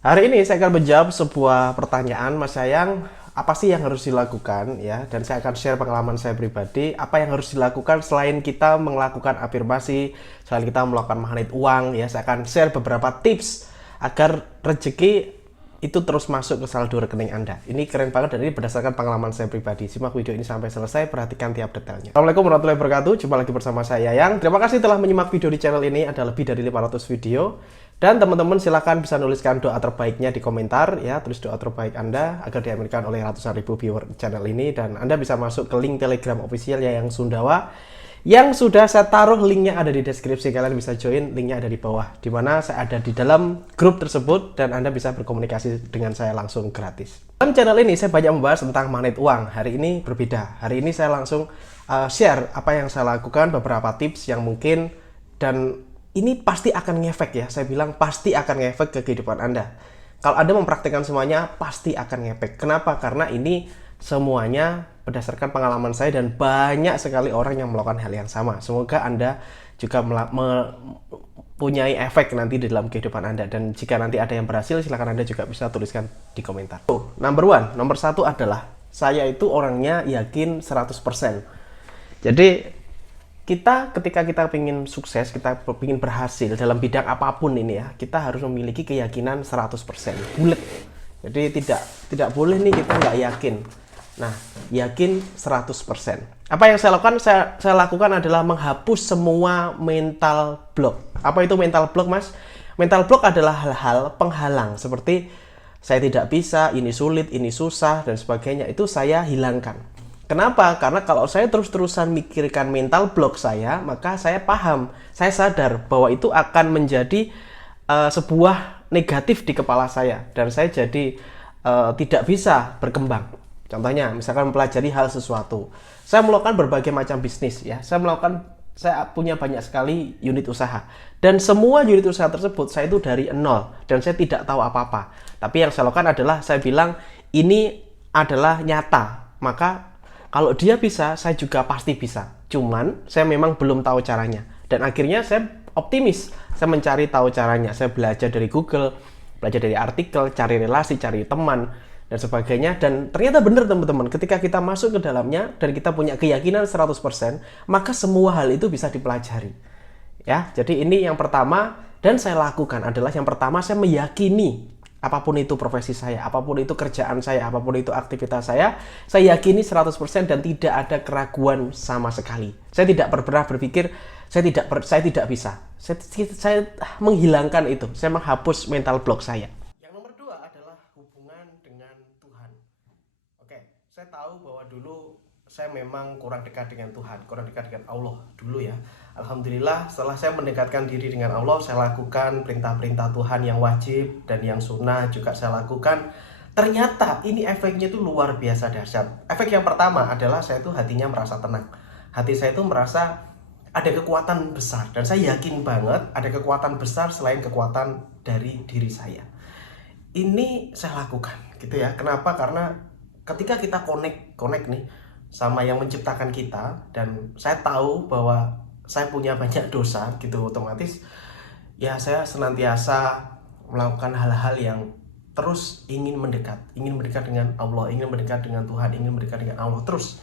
Hari ini saya akan menjawab sebuah pertanyaan, Mas Sayang. Apa sih yang harus dilakukan ya? Dan saya akan share pengalaman saya pribadi. Apa yang harus dilakukan selain kita melakukan afirmasi, selain kita melakukan magnet uang ya? Saya akan share beberapa tips agar rezeki itu terus masuk ke saldo rekening Anda. Ini keren banget dan ini berdasarkan pengalaman saya pribadi. Simak video ini sampai selesai, perhatikan tiap detailnya. Assalamualaikum warahmatullahi wabarakatuh. Jumpa lagi bersama saya Yang. Terima kasih telah menyimak video di channel ini. Ada lebih dari 500 video. Dan teman-teman silahkan bisa nuliskan doa terbaiknya di komentar ya, tulis doa terbaik Anda agar diaminkan oleh ratusan ribu viewer channel ini, dan Anda bisa masuk ke link Telegram official ya yang Sundawa yang sudah saya taruh, linknya ada di deskripsi, kalian bisa join, linknya ada di bawah, dimana saya ada di dalam grup tersebut dan Anda bisa berkomunikasi dengan saya langsung gratis. Dalam channel ini saya banyak membahas tentang magnet uang. Hari ini berbeda, hari ini saya langsung share apa yang saya lakukan, beberapa tips yang mungkin, dan ini pasti akan ngefek ya, saya bilang pasti akan ngefek ke kehidupan Anda. Kalau Anda mempraktikkan semuanya, pasti akan ngefek. Kenapa? Karena ini semuanya berdasarkan pengalaman saya dan banyak sekali orang yang melakukan hal yang sama. Semoga Anda juga mempunyai efek nanti di dalam kehidupan Anda. Dan jika nanti ada yang berhasil, silakan Anda juga bisa tuliskan di komentar. Nomor satu adalah, saya itu orangnya yakin 100%. Jadi ketika kita ingin sukses, kita ingin berhasil dalam bidang apapun ini ya, kita harus memiliki keyakinan 100%, bulat. Jadi tidak boleh nih kita nggak yakin. Nah, yakin 100%. Apa yang saya lakukan? Saya lakukan adalah menghapus semua mental block. Apa itu mental block, Mas? Mental block adalah hal-hal penghalang seperti saya tidak bisa, ini sulit, ini susah, dan sebagainya. Itu saya hilangkan. Kenapa? Karena kalau saya terus-terusan mikirkan mental block saya, maka saya paham, saya sadar bahwa itu akan menjadi sebuah negatif di kepala saya, dan saya jadi tidak bisa berkembang. Contohnya, misalkan mempelajari hal sesuatu, saya melakukan berbagai macam bisnis ya, saya punya banyak sekali unit usaha, dan semua unit usaha tersebut saya itu dari nol, dan saya tidak tahu apa-apa. Tapi yang saya lakukan adalah saya bilang ini adalah nyata, maka kalau dia bisa, saya juga pasti bisa. Cuman, saya memang belum tahu caranya. Dan akhirnya saya optimis. Saya mencari tahu caranya. Saya belajar dari Google, belajar dari artikel, cari relasi, cari teman, dan sebagainya. Dan ternyata benar teman-teman, ketika kita masuk ke dalamnya, dan kita punya keyakinan 100%, maka semua hal itu bisa dipelajari. Ya, jadi ini yang pertama, dan saya lakukan adalah yang pertama, saya meyakini apapun itu profesi saya, apapun itu kerjaan saya, apapun itu aktivitas saya yakini 100% dan tidak ada keraguan sama sekali. Saya tidak pernah berpikir saya tidak bisa. Saya menghilangkan itu, saya menghapus mental block saya. Yang nomor dua adalah hubungan dengan Tuhan. Oke, saya tahu bahwa dulu saya memang kurang dekat dengan Tuhan, kurang dekat dengan Allah dulu ya. Alhamdulillah setelah saya mendekatkan diri dengan Allah, saya lakukan perintah-perintah Tuhan yang wajib dan yang sunnah juga saya lakukan. Ternyata ini efeknya itu luar biasa dahsyat. Efek yang pertama adalah saya itu hatinya merasa tenang. Hati saya itu merasa ada kekuatan besar, dan saya yakin banget ada kekuatan besar selain kekuatan dari diri saya. Ini saya lakukan gitu ya. Kenapa? Karena ketika kita connect nih sama yang menciptakan kita, dan saya tahu bahwa saya punya banyak dosa gitu, otomatis ya saya senantiasa melakukan hal-hal yang terus ingin mendekat dengan Allah, ingin mendekat dengan Tuhan, ingin mendekat dengan Allah terus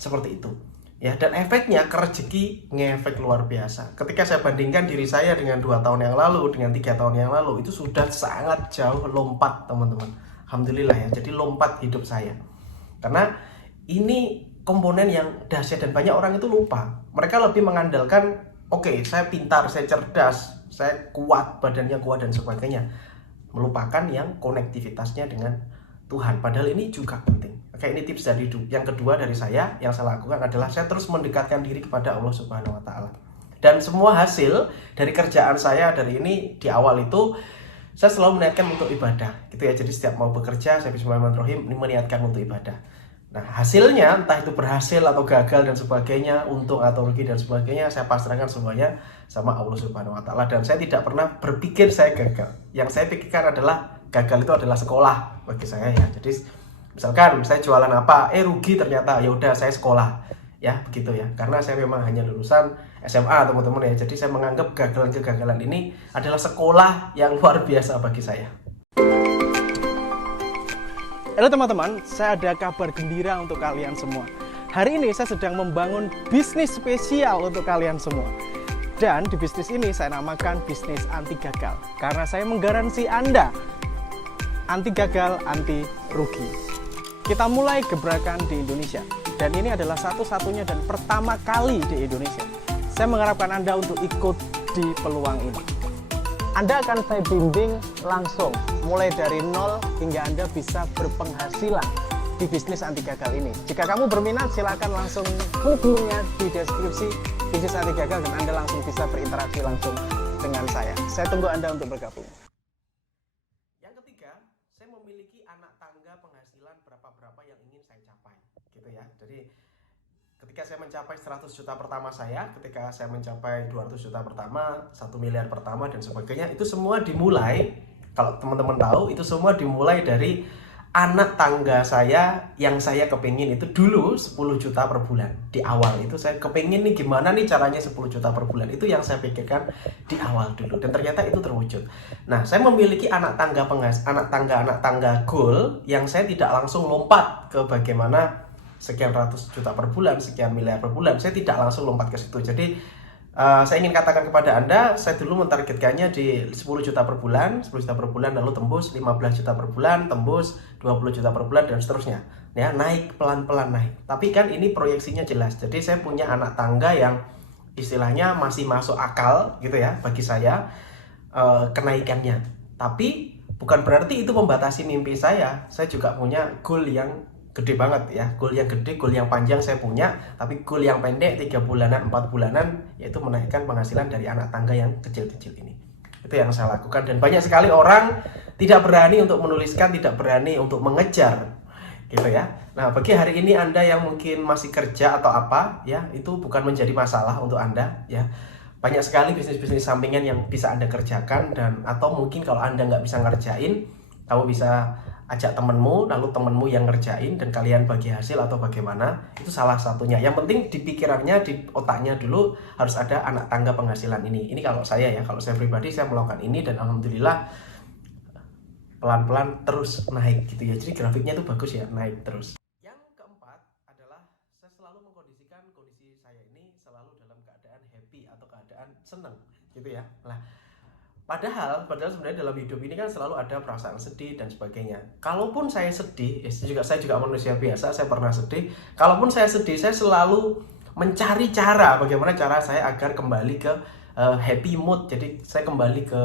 seperti itu ya. Dan efeknya ke rezeki ngefek luar biasa. Ketika saya bandingkan diri saya dengan 2 tahun yang lalu, dengan 3 tahun yang lalu, itu sudah sangat jauh lompat teman-teman. Alhamdulillah ya, jadi lompat hidup saya. Karena ini komponen yang dahsyat dan banyak orang itu lupa. Mereka lebih mengandalkan, oke, saya pintar, saya cerdas, saya kuat, badannya kuat dan sebagainya. Melupakan yang konektivitasnya dengan Tuhan. Padahal ini juga penting. Oke, ini tips dari yang kedua dari saya. Yang saya lakukan adalah saya terus mendekatkan diri kepada Allah Subhanahu wa taala. Dan semua hasil dari kerjaan saya dari ini di awal itu saya selalu meniatkan untuk ibadah gitu ya. Jadi setiap mau bekerja, saya bismillahirrahmanirrahim meniatkan untuk ibadah. Nah, hasilnya entah itu berhasil atau gagal dan sebagainya, untung atau rugi dan sebagainya, saya pasrahkan semuanya sama Allah Subhanahu wa taala, dan saya tidak pernah berpikir saya gagal. Yang saya pikirkan adalah gagal itu adalah sekolah bagi saya ya. Jadi misalkan saya jualan apa, rugi ternyata, ya udah saya sekolah. Ya, begitu ya. Karena saya memang hanya lulusan SMA teman-teman ya. Jadi saya menganggap kegagalan-kegagalan ini adalah sekolah yang luar biasa bagi saya. Halo teman-teman, saya ada kabar gembira untuk kalian semua. Hari ini saya sedang membangun bisnis spesial untuk kalian semua. Dan di bisnis ini saya namakan bisnis anti gagal. Karena saya menggaransi Anda anti gagal, anti rugi. Kita mulai gebrakan di Indonesia. Dan ini adalah satu-satunya dan pertama kali di Indonesia. Saya mengharapkan Anda untuk ikut di peluang ini. Anda akan saya bimbing langsung, mulai dari nol hingga Anda bisa berpenghasilan di bisnis anti gagal ini. Jika kamu berminat, silakan langsung hubunginya di deskripsi bisnis anti gagal dan Anda langsung bisa berinteraksi langsung dengan saya. Saya tunggu Anda untuk bergabung. Yang ketiga, saya memiliki anak tangga penghasilan berapa-berapa yang ingin saya capai, gitu ya. Jadi ketika saya mencapai 100 juta pertama saya, ketika saya mencapai 200 juta pertama, 1 miliar pertama dan sebagainya, itu semua dimulai, kalau teman-teman tahu, itu semua dimulai dari anak tangga saya yang saya kepingin itu dulu 10 juta per bulan. Di awal itu saya kepingin nih gimana nih caranya 10 juta per bulan. Itu yang saya pikirkan di awal dulu dan ternyata itu terwujud. Nah, saya memiliki anak tangga goal yang saya tidak langsung lompat ke bagaimana sekian ratus juta per bulan, sekian miliar per bulan. Saya tidak langsung lompat ke situ. Jadi saya ingin katakan kepada Anda, saya dulu mentargetkannya di 10 juta per bulan, 10 juta per bulan, lalu tembus 15 juta per bulan, tembus 20 juta per bulan, dan seterusnya. Ya, naik pelan-pelan naik. Tapi kan ini proyeksinya jelas. Jadi saya punya anak tangga yang istilahnya masih masuk akal gitu ya bagi saya kenaikannya. Tapi bukan berarti itu membatasi mimpi saya. Saya juga punya goal yang gede banget ya, goal yang gede, goal yang panjang saya punya, tapi goal yang pendek 3 bulanan, 4 bulanan, yaitu menaikkan penghasilan dari anak tangga yang kecil-kecil ini. Itu yang saya lakukan dan banyak sekali orang tidak berani untuk menuliskan, tidak berani untuk mengejar gitu ya. Nah, bagi hari ini Anda yang mungkin masih kerja atau apa ya, itu bukan menjadi masalah untuk Anda ya. Banyak sekali bisnis-bisnis sampingan yang bisa Anda kerjakan dan atau mungkin kalau Anda nggak bisa ngerjain, kamu bisa ajak temenmu, lalu temenmu yang ngerjain dan kalian bagi hasil atau bagaimana, itu salah satunya. Yang penting di pikirannya, di otaknya dulu harus ada anak tangga penghasilan ini. Ini kalau saya ya, kalau saya pribadi saya melakukan ini dan alhamdulillah pelan-pelan terus naik gitu ya. Jadi grafiknya itu bagus ya, naik terus. Yang keempat adalah saya selalu mengkondisikan kondisi saya ini selalu dalam keadaan happy atau keadaan senang gitu ya. Nah, Padahal sebenarnya dalam hidup ini kan selalu ada perasaan sedih dan sebagainya. Kalaupun saya sedih, saya juga manusia biasa, saya pernah sedih. Kalaupun saya sedih, saya selalu mencari cara bagaimana cara saya agar kembali ke happy mood. Jadi saya kembali ke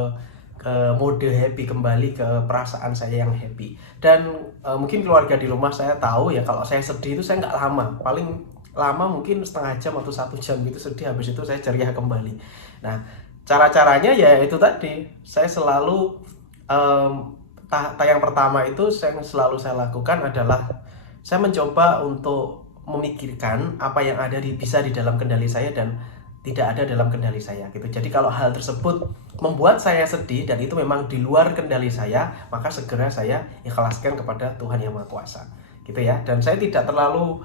mode happy, kembali ke perasaan saya yang happy. Dan mungkin keluarga di rumah saya tahu ya kalau saya sedih itu saya nggak lama, paling lama mungkin setengah jam atau 1 jam gitu sedih. Habis itu saya ceria kembali. Nah, cara-caranya ya itu tadi, saya selalu yang pertama itu selalu saya lakukan adalah saya mencoba untuk memikirkan apa yang bisa di dalam kendali saya dan tidak ada dalam kendali saya gitu. Jadi kalau hal tersebut membuat saya sedih dan itu memang di luar kendali saya, maka segera saya ikhlaskan kepada Tuhan Yang Maha Kuasa gitu ya. Dan saya tidak terlalu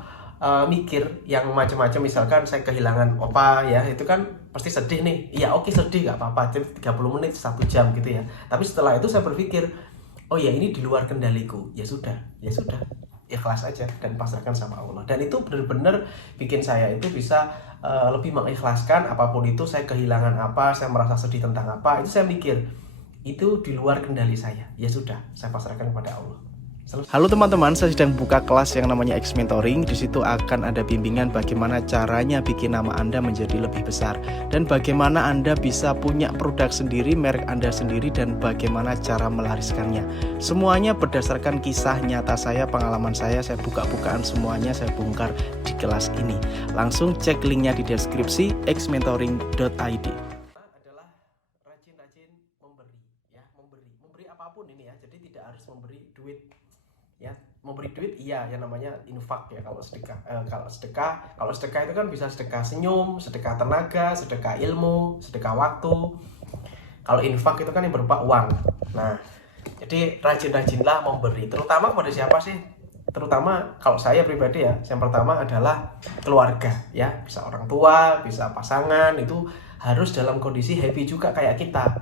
mikir yang macam-macam. Misalkan saya kehilangan opa ya, itu kan pasti sedih nih. Iya, oke, sedih, gak apa-apa, 30 menit 1 jam gitu ya. Tapi setelah itu saya berpikir, oh ya ini di luar kendaliku. Ya sudah, ikhlas aja dan pasrahkan sama Allah. Dan itu benar-benar bikin saya itu bisa lebih mengikhlaskan apapun itu. Saya kehilangan apa, saya merasa sedih tentang apa, itu saya mikir itu di luar kendali saya. Ya sudah, saya pasrahkan kepada Allah. Halo teman-teman, saya sedang buka kelas yang namanya X Mentoring. Di situ akan ada bimbingan bagaimana caranya bikin nama Anda menjadi lebih besar dan bagaimana Anda bisa punya produk sendiri, merek Anda sendiri, dan bagaimana cara melariskannya. Semuanya berdasarkan kisah nyata saya, pengalaman saya buka-bukaan semuanya saya bongkar di kelas ini. Langsung cek linknya di deskripsi xmentoring.id. Adalah rajin-rajin memberi ya, memberi apapun ini ya. Jadi tidak harus memberi duit. Ya, memberi duit iya yang namanya infak ya kalau sedekah. Kalau sedekah itu kan bisa sedekah senyum, sedekah tenaga, sedekah ilmu, sedekah waktu. Kalau infak itu kan yang berupa uang. Nah, jadi rajin-rajinlah memberi, terutama kepada siapa sih? Terutama kalau saya pribadi ya, yang pertama adalah keluarga ya, bisa orang tua, bisa pasangan, itu harus dalam kondisi happy juga kayak kita.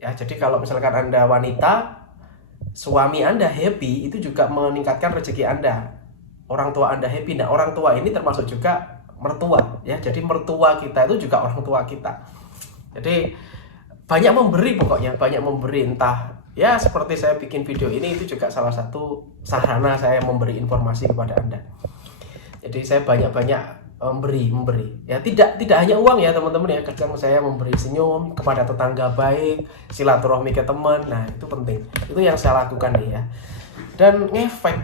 Ya, jadi kalau misalkan Anda wanita suami Anda happy, itu juga meningkatkan rezeki Anda. Orang tua Anda happy. Nah, orang tua ini termasuk juga mertua ya. Jadi mertua kita itu juga orang tua kita. Jadi banyak memberi, pokoknya banyak memberi. Entah ya seperti saya bikin video ini, itu juga salah satu sarana saya memberi informasi kepada Anda. Jadi saya banyak-banyak memberi ya, tidak hanya uang ya teman-teman ya. Kadang saya memberi senyum kepada tetangga baik, silaturahmi ke teman. Nah, itu penting, itu yang saya lakukan nih ya, dan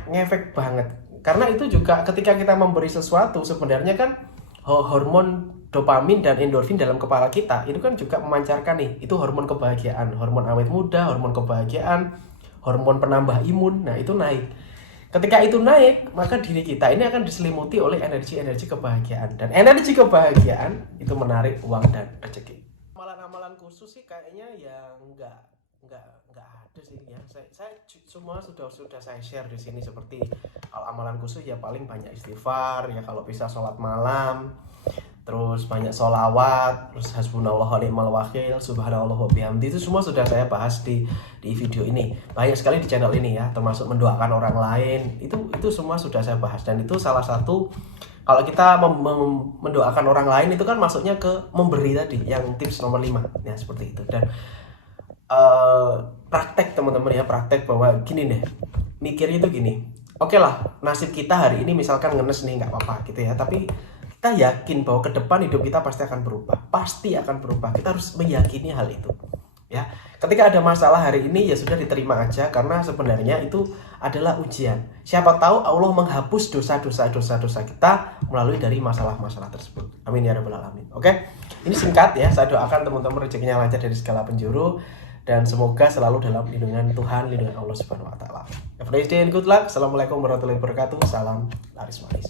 ngefek banget. Karena itu juga ketika kita memberi sesuatu, sebenarnya kan hormon dopamin dan endorfin dalam kepala kita itu kan juga memancarkan nih, itu hormon kebahagiaan, hormon awet muda, hormon kebahagiaan, hormon penambah imun. Nah, itu naik. Ketika itu naik, maka diri kita ini akan diselimuti oleh energi-energi kebahagiaan. Dan energi kebahagiaan itu menarik uang dan rezeki. Amalan-amalan khusus sih kayaknya ya nggak ada sih ya. Saya semua sudah saya share di sini. Seperti kalau amalan khusus ya paling banyak istighfar, ya kalau bisa sholat malam, terus banyak sholawat, terus hasbunallah wa ni'mal wakil, subhanallah wa bihamdi. Itu semua sudah saya bahas di video ini. Banyak sekali di channel ini ya, termasuk mendoakan orang lain. Itu semua sudah saya bahas, dan itu salah satu, kalau kita mendoakan orang lain itu kan masuknya ke memberi tadi, yang tips nomor 5 ya, seperti itu. Dan praktek teman-teman ya, praktek bahwa gini deh, mikirnya itu gini. Oke lah, nasib kita hari ini misalkan ngenes nih, nggak apa-apa gitu ya, tapi kita yakin bahwa ke depan hidup kita pasti akan berubah. Pasti akan berubah. Kita harus meyakini hal itu. Ya. Ketika ada masalah hari ini, ya sudah diterima aja, karena sebenarnya itu adalah ujian. Siapa tahu Allah menghapus dosa kita melalui dari masalah-masalah tersebut. Amin ya rabbal alamin. Oke. Ini singkat ya. Saya doakan teman-teman rezekinya lancar dari segala penjuru, dan semoga selalu dalam lindungan Tuhan, lindungan Allah Subhanahu wa taala. Have a nice day and good luck. Assalamualaikum warahmatullahi wabarakatuh. Salam laris manis.